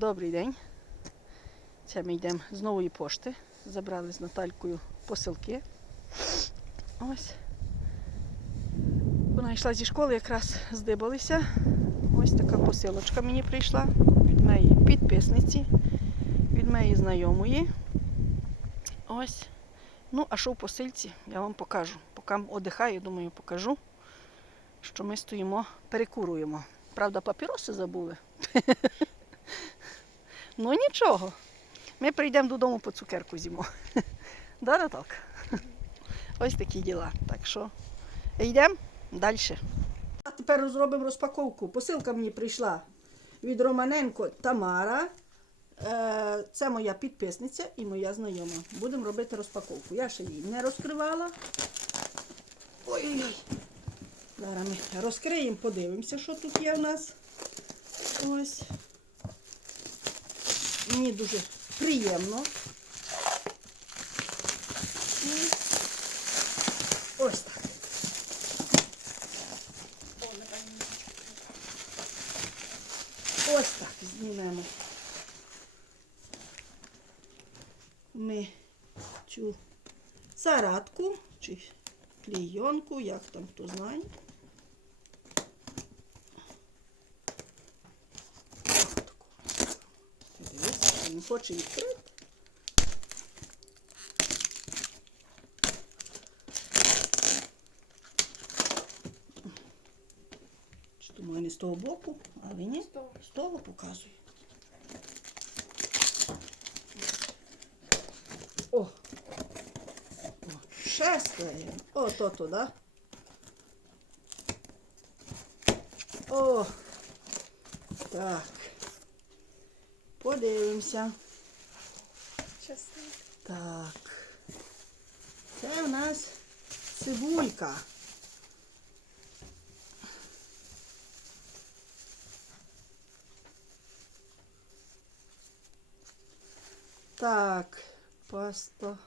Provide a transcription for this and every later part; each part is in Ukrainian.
Добрий день. Це ми йдемо з нової пошти. Забрали з Наталькою посилки. Ось. Вона йшла зі школи, якраз здибалися. Ось така посилочка мені прийшла від моєї підписниці, від моєї знайомої. Ось. Ну, а що в посильці, я вам покажу. Поки одихаю, думаю, покажу, що ми стоїмо, перекуруємо. Правда, папіроси забули. Ну нічого. Ми прийдемо додому по цукерку з'їмо. Да, Наталка? Ось такі діла. Так що йдемо далі. А тепер зробимо розпаковку. Посилка мені прийшла від Романенко Тамара. Е, Це моя підписниця і моя знайома. Будемо робити розпаковку. Я ще її не розкривала. Ой-ой-ой. Зараз ми розкриємо, подивимося, що тут є в нас. Ось. Мені дуже приємно. І Ось так. Ось так знімемо. Ми цю царатку чи клійонку, як там хто знає. Дивись, не хоче відкрити. Чи то мене з того боку, але ні, з того показую. О! О, шесте. О, то то, да? О! Так. Подивимося. Так. Це у нас цибулька. Так, паста.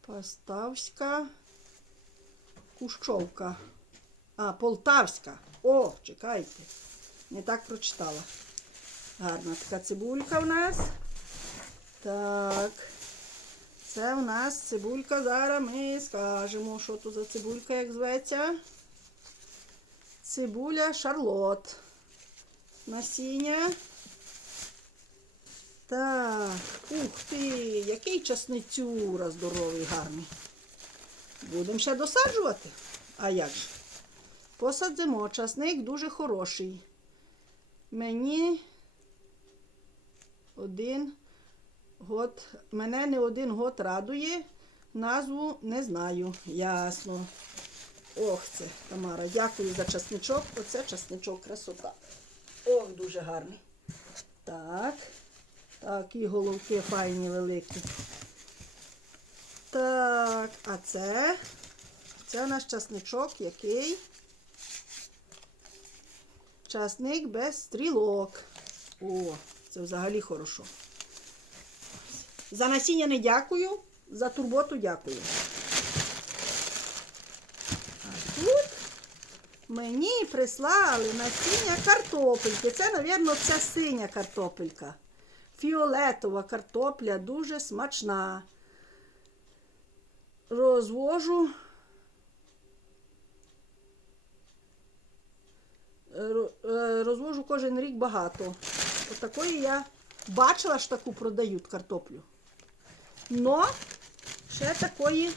Поставська. Кущовка. А, Полтавська. О, чекайте. Не так прочитала. Гарна така цибулька в нас. Так. Це в нас цибулька. Зараз ми скажемо, що тут за цибулька, як зветься. Цибуля шарлот. Насіння. Так, ух ти, який часницюра здоровий, гарний. Будемо ще досаджувати. А як же? Посадимо. Часник дуже хороший. Мені один год, мене не один год радує, назву не знаю. Ясно. Ох, це, Тамара, дякую за часничок. Оце часничок красота. Ох, дуже гарний. Так. Такі головки файні великі. Так, а це? Це наш часничок, який? Часник без стрілок. О, це взагалі хорошо. За насіння не дякую, за турботу дякую. А тут мені прислали насіння картопельки. Це, мабуть, це синя картопелька. Фіолетова картопля дуже смачна. Розвожу. Е, Розвожу кожен рік багато. Отакої я бачила ж таку продають картоплю. Но ще такої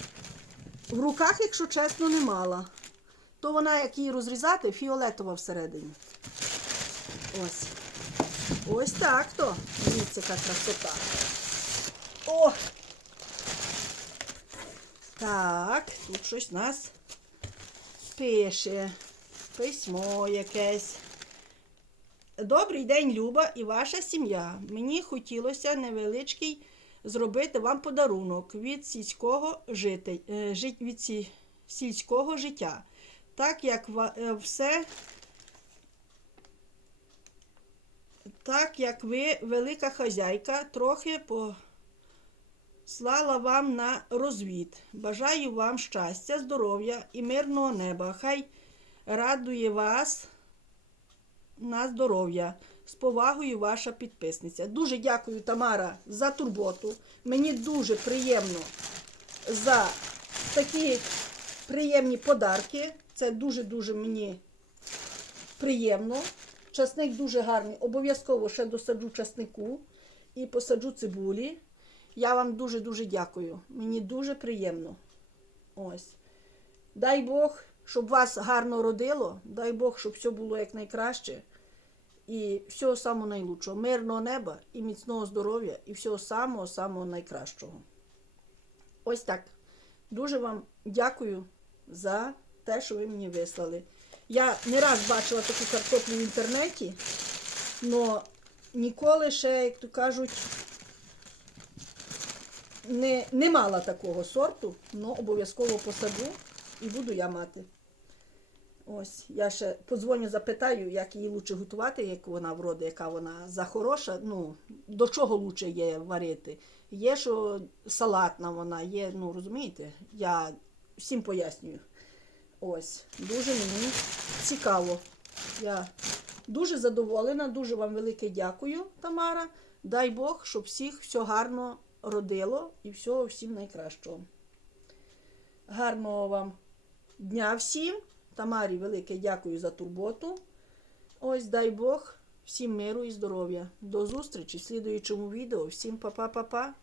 в руках, якщо чесно, не мала. То вона, як її розрізати, фіолетова всередині. Ось. Ось так то. Дивіться, яка красота. О! Так, тут щось нас пише. Письмо якесь. Добрий день, Люба і ваша сім'я. Мені хотілося невеличкий зробити вам подарунок від сільського, жити, е, від сі- сільського життя. Так як е, все так як ви велика хазяйка, трохи послала вам на розвід. Бажаю вам щастя, здоров'я і мирного неба. Хай радує вас на здоров'я. З повагою, ваша підписниця. Дуже дякую, Тамара, за турботу. Мені дуже приємно за такі приємні подарки. Це дуже-дуже мені приємно. Часник дуже гарний. Обов'язково ще досаджу часнику і посаджу цибулі. Я вам дуже-дуже дякую. Мені дуже приємно. Ось. Дай Бог, щоб вас гарно родило. Дай Бог, щоб все було якнайкраще. І всього самого найлучшого. Мирного неба і міцного здоров'я, і всього самого самого найкращого. Ось так. Дуже вам дякую за те, що ви мені вислали. Я не раз бачила таку картоплю в інтернеті, але ніколи ще, як то кажуть, не, не мала такого сорту, але обов'язково посаджу і буду я мати. Ось, я ще подзвоню, запитаю, як її лучше готувати, як вона вроде, яка вона за хороша. Ну, до чого лучше є варити. Є, що салатна вона, є, ну розумієте, я всім пояснюю. Ось, дуже мені цікаво. Я дуже задоволена, дуже вам велике дякую, Тамара. Дай Бог, щоб всіх все гарно родило і всього всім найкращого. Гарного вам дня всім. Тамарі велике дякую за турботу. Ось дай Бог всім миру і здоров'я. До зустрічі в слідуючому відео. Всім па-па-па-па.